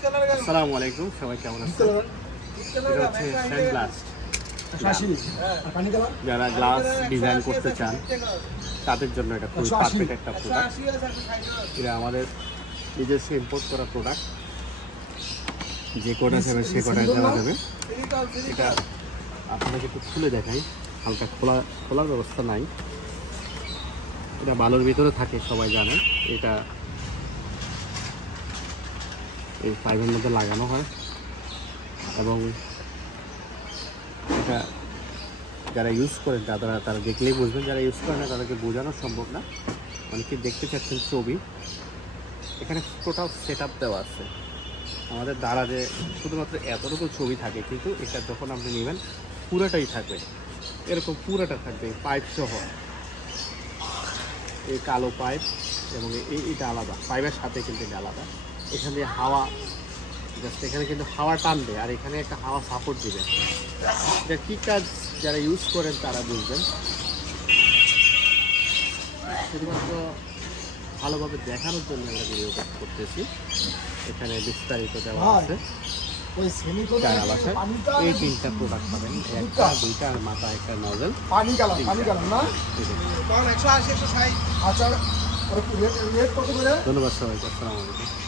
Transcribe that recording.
আসসালামু আলাইকুম, সবাই কেমন আছেন? এটা হচ্ছে স্যান্ডব্লাস্ট। যারা গ্লাস ডিজাইন করতে চান তাদের জন্য এটা খুবই পারফেক্ট একটা প্রোডাক্ট। এটা আমাদের নিজস্ব ইম্পোর্ট করা প্রোডাক্ট। যে কোডা যাবে সে কোডায় দেওয়া যাবে। এটা আপনাকে একটু খুলে দেখাই, হালকা খোলার ব্যবস্থা নাই। এটা বালুর ভিতরে থাকে, সবাই জানে। এটা এই পাইপের মধ্যে লাগানো হয় এবং এটা যারা ইউজ করেন তারা দেখলেই বুঝবেন, যারা ইউজ করেন না তাদেরকে বোঝানো সম্ভব না। অনেকে দেখতে চাচ্ছেন ছবি, এখানে টোটাল সেট আপ দেওয়া আছে। আমাদের দ্বারা যে শুধুমাত্র এতটুকু ছবি থাকে, কিন্তু এটা যখন আপনি নেবেন পুরাটাই থাকবে, এরকম পুরাটা থাকবে পাইপ সহ। এই কালো পাইপ এবং এইটা আলাদা, পাইপের সাথে কিন্তু এটা আলাদা। এখান দিয়ে হাওয়া জাস্ট এখানে কিন্তু হাওয়া টানবে, আর এখানে একটা হাওয়া সাপোর্ট দিবে। এটা কী কাজ যারা ইউজ করেন তারা বুঝবেন। শুধুমাত্র ভালোভাবে দেখানোর জন্য আমরা ভিডিও করতেছি। এখানে বিস্তারিত দেওয়া আছে। এই তিনটা প্রোডাক্ট পাবেন, একটা দুইটা আর মাথা একটা নজল। ধন্যবাদ সবাইকে, আসসালামু আলাইকুম।